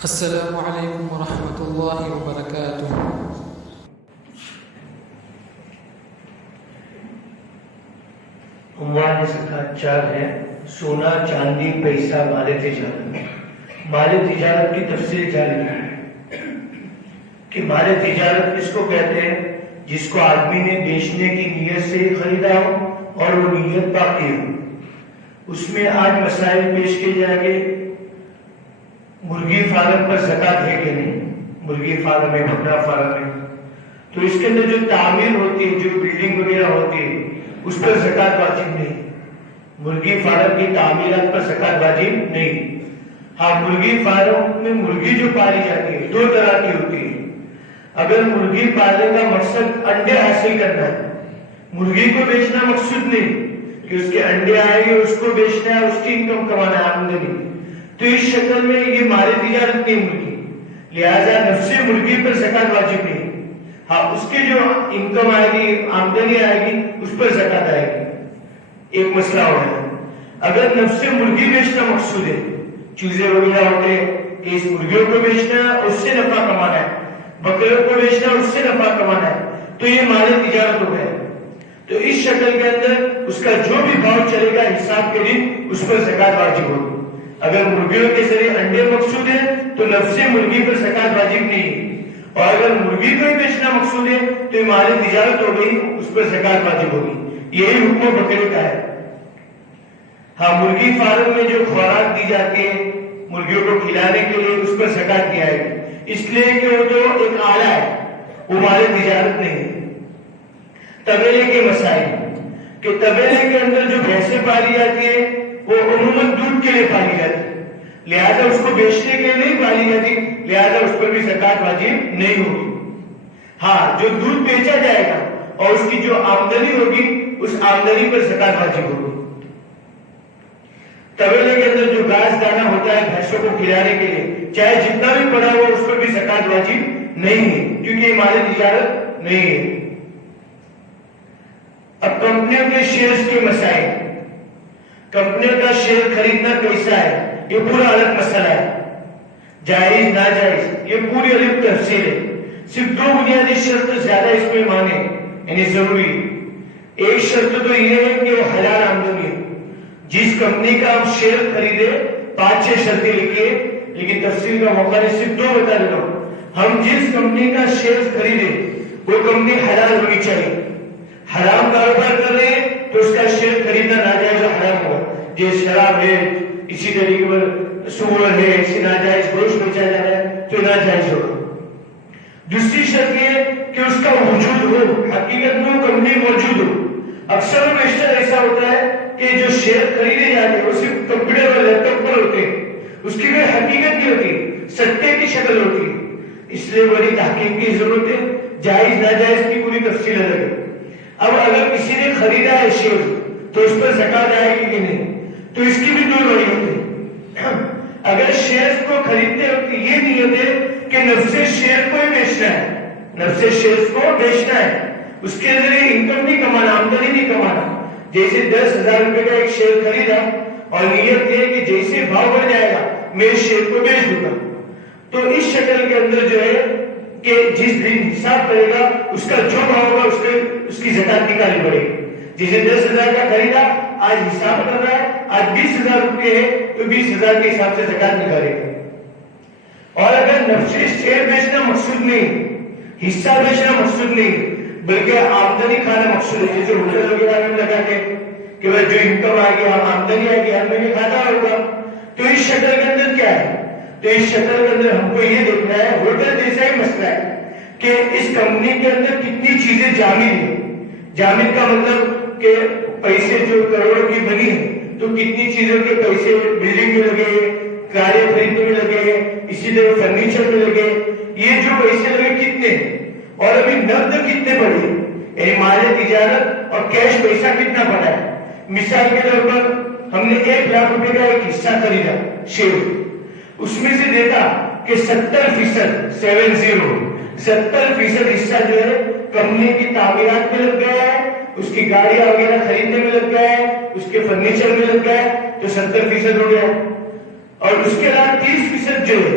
السلام علیکم ورحمۃ اللہ وبرکاتہ۔ عنوان زکوٰۃ 4 ہے سونا چاندی پیسہ مال تجارت۔ مال تجارت کی تفصیل جاری ہے کہ مال تجارت کس کو کہتے ہیں؟ جس کو آدمی نے بیچنے کی نیت سے خریدا ہو اور وہ نیت باقی ہو۔ اس میں آج مسائل پیش کیے جائیں گے۔ مرغی فارم پر زکوٰۃ ہے کہ نہیں؟ مرغی فارم ہے، بکرا فارم ہے، تو اس کے اندر جو تعمیر ہوتی ہے، جو بلڈنگ وغیرہ ہوتی ہے، اس پر زکوٰۃ واجب نہیں۔ مرغی فارم کی تعمیرات پر زکوٰۃ واجب نہیں۔ ہاں، مرغی فارم میں مرغی جو پالی جاتی ہے دو طرح کی ہوتی ہے۔ اگر مرغی پالنے کا مقصد انڈے حاصل کرنا ہے، مرغی کو بیچنا مقصود نہیں کہ اس کے انڈے آئے گے، اس کو بیچنا ہے، اس کی انکم کمانا ہے، آمدنی، تو اس شکل میں یہ مال تجارت نہیں مرغی، لہذا نفس مرغی پر زکوٰۃ واجب نہیں۔ ہاں، اس کی جو انکم آئے گی، آمدنی آئے گی، اس پر زکوٰۃ آئے گی۔ ایک مسئلہ ہو ہے، اگر نفس مرغی بیچنا مقصود ہے، چوزے وغیرہ ہوتے ہیں کہ اس مرغیوں کو بیچنا ہے، اس سے نفع کمانا ہے، بکریوں کو بیچنا ہے، اس سے نفع کمانا ہے، تو یہ مال تجارت ہو گیا۔ تو اس شکل کے اندر اس کا جو بھی بھاؤ چلے گا حساب کے دن اس پر زکوٰۃ واجب ہوگی۔ اگر مرغیوں کے ذریعے انڈے مقصود ہے تو نفس مرغی پر زکوٰۃ واجب نہیں، اور اگر مرغی کو ہی بیچنا مقصود ہے تو یہ مال تجارت ہو گئی، اس پر زکوٰۃ واجب ہوگی۔ یہی حکم بکرے کا ہے۔ ہاں، مرغی فارم میں جو خوراک دی جاتی ہے مرغیوں کو کھلانے کے لیے، اس پر زکوٰۃ دی آئے گی، اس لیے کہ وہ تو ایک آلہ ہے، وہ مال تجارت نہیں ہے۔ تبیلے کے مسائل کہ تبیلے کے اندر جو بھینسیں پالی جاتی ہے وہ عموماً دودھ کے لیے پالی جاتی ہے، لہذا اس کو بیچنے کے لیے نہیں پالی جاتی، لہذا اس پر بھی زکوٰۃ واجب نہیں ہوگی۔ ہاں، جو دودھ بیچا جائے گا اور اس کی جو آمدنی ہوگی، اس آمدنی پر زکوٰۃ واجب ہوگی۔ طویلے کے اندر جو گھاس دانا ہوتا ہے بھینسوں کو کھلانے کے لیے، چاہے جتنا بھی پڑا ہو، اس پر بھی زکوٰۃ واجب نہیں ہے، کیونکہ یہ مال تجارت نہیں ہے۔ اب کمپنیوں کے شیئرز کے مسائل، کمپنیوں کا شیئر خریدنا کیسا ہے، یہ پورا الگ مسئلہ ہے، جائز ناجائز، یہ پوری الگ تفصیل ہے۔ صرف دو بنیادی شرط زیادہ اس میں مانے، یعنی ضروری۔ ایک شرط تو یہ ہے کہ وہ حلال آمدنی ہے۔ جس کمپنی کا آپ شیئر خریدے 5-6 شرطیں لکھیے، لیکن تفصیل کا موقع نہیں، صرف دو بتا دیتا ہوں۔ ہم جس کمپنی کا شیئر خریدے وہ کمپنی حلال ہونی چاہیے۔ حرام کاروبار کر رہے ہیں تو اس کا شیئر خریدنا ناجائز اور حرام ہوگا، جیسے شراب ہے، اسی طریقے پر سور ہے، اسی ناجائز گوشت بیچا جا رہا ہے تو ناجائز ہوگا۔ دوسری شرط یہ کہ اس کا وجود ہو، حقیقت میں وہ کمپنی موجود ہو۔ اکثر و بیشتر ایسا ہوتا ہے کہ جو شیئر خریدے جاتے ہیں وہ صرف کمپیوٹر اور لیپ ٹاپ پر ہوتے ہیں، اس کی کوئی حقیقت نہیں ہوتی، سٹے کی شکل ہوتی ہے، اس لیے بڑی تحقیق کی ضرورت ہے۔ جائز ناجائز کی پوری تفصیل الگ ہے۔ اب اگر کسی نے خریدا ہے شیئر تو اس پر زکوٰۃ آئے گی کہ نہیں، تو اس کی بھی دو نوعیت ہے۔ اگر شیئر کو خریدتے وقت یہ نیت ہے کہ نفس شیئر کو ہی بیچنا ہے، نفس شیئر کو بیچنا ہے، اس کے ذریعے انکم نہیں کمانا، آمدنی نہیں کمانا، جیسے 10,000 روپے کا ایک شیئر خریدا اور نیت یہ کہ جیسے بھاؤ بڑھ جائے گا میں اس شیئر کو بیچ دوں گا، تو اس شکل کے اندر جو ہے کہ جس دن حساب کرے گا اس کا جو بھاؤ ہوگا اس کی زکوٰۃ نکالنی پڑے گی۔ جسے 10,000 کا خریدا، آج حساب کر رہا ہے، آج 20,000 روپے ہے تو 20,000 کے حساب سے زکوٰۃ نکالے گا۔ اور اگر نفس شیئر بیچنا مقصود نہیں، حصہ بیچنا مقصود نہیں، بلکہ آمدنی کھانا مقصود ہے، جیسے ہوٹل وغیرہ میں لگاتے ہیں کہ بھائی جو انکم آئے گی، آمدنی آئے گی، آمدنی کھانا ہوگا، تو اس شکل کے اندر کیا ہے؟ تو اس شکل کے اندر ہم کو یہ دیکھنا ہے، ہوٹل جیسا ہی مسئلہ ہے کہ اس کمپنی کے اندر کتنی چیزیں جامد ہیں۔ جامد کا مطلب کہ پیسے جو کروڑوں کی بنی ہے تو کتنی چیزوں کے پیسے بلڈنگ میں لگے ہیں، کاریں خریدنے میں لگے ہیں، اسی طرح فرنیچر میں لگے، یہ جو پیسے لگے کتنے، اور ابھی نقد کتنے پڑے، یعنی مال تجارت اور کیش پیسہ کتنا پڑا ہے۔ مثال کے طور پر ہم نے 1 لاکھ روپے کا ایک حصہ خریدا شیئر، اس میں سے دیکھا کہ 70% 70% حصہ جو ہے کمپنی کی تعمیرات میں لگ گیا ہے، اس کی گاڑیاں وغیرہ خریدنے میں لگ گیا ہے، اس کے فرنیچر میں لگ گیا ہے، تو 70% ہو گیا۔ اور اس کے بعد 30% جو ہے